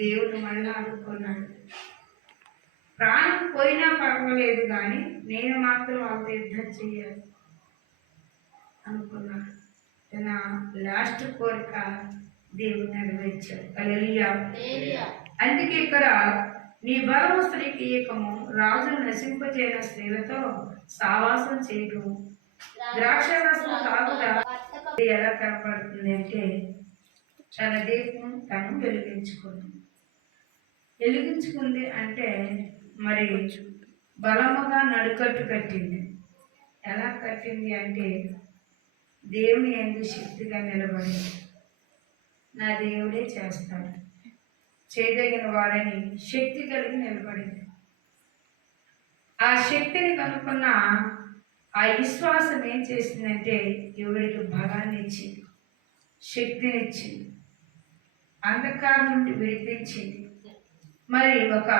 దేవుడు మళ్ళీ అనుకున్నాడు, ప్రాణం పోయినా పర్వాలేదు కానీ నేను మాత్రం వాళ్ళతో యుద్ధం చేయాలి అనుకున్నాడు. తన లాస్ట్ కోరిక దేవుడు నెరవేర్చాడు. హల్లెలూయా. అందుకే ఇక్కడ నీ బలము స్త్రీకి ఏకము, రాజును నశింపజేయన స్త్రీలతో సావాసం చేయకము, ద్రాక్షరసం తాగుట. ఎలా కనపడుతుంది అంటే తన దీపం తను వెలిగించుకుంది అంటే మరి బలముగా నడుకట్టు కట్టింది. ఎలా కట్టింది అంటే దేవుని యందు శక్తిగా నిలబడింది. నా దేవుడే చేస్తాడు, చేయదగిన వాడని శక్తి కలిగి నిలబడింది. ఆ శక్తిని కనుక్కున్న ఆ విశ్వాసం ఏం చేసిందంటే దేవుడికి బలాన్ని ఇచ్చింది, శక్తినిచ్చింది, అంధకారం నుండి విడిపించింది, మరి ఒక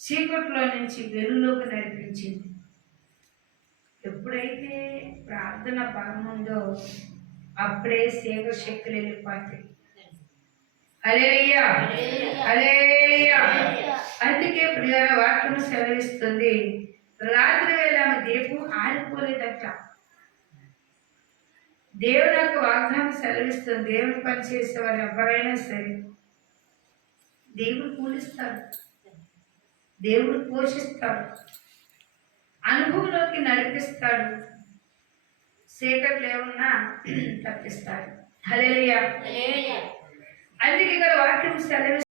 చీకట్లో నుంచి వెలుగులోకి నడిపించింది. ఎప్పుడైతే ప్రార్థన బలం ఉందో అప్పుడే సేవ శక్తులు వెళ్ళిపోతాయి. హల్లెలూయా, హల్లెలూయా. అందుకే ప్రియుల వాక్యం సెలవిస్తుంది, రాత్రి వేళ ఆమె దీపం ఆరిపోలేదట. దేవుని యొక్క వాగ్దానం సెలవిస్తుంది, దేవుని పని చేసేవారు ఎవరైనా సరే దేవుడు పూజిస్తాడు, దేవుడు పోషిస్తాడు, అనుభవంలోకి నడిపిస్తాడు, చీకట్లు ఏమన్నా తప్పిస్తాడు. హల్లెలూయా. అందుకే ఇక్కడ వాక్యం సెలవిస్తుంది.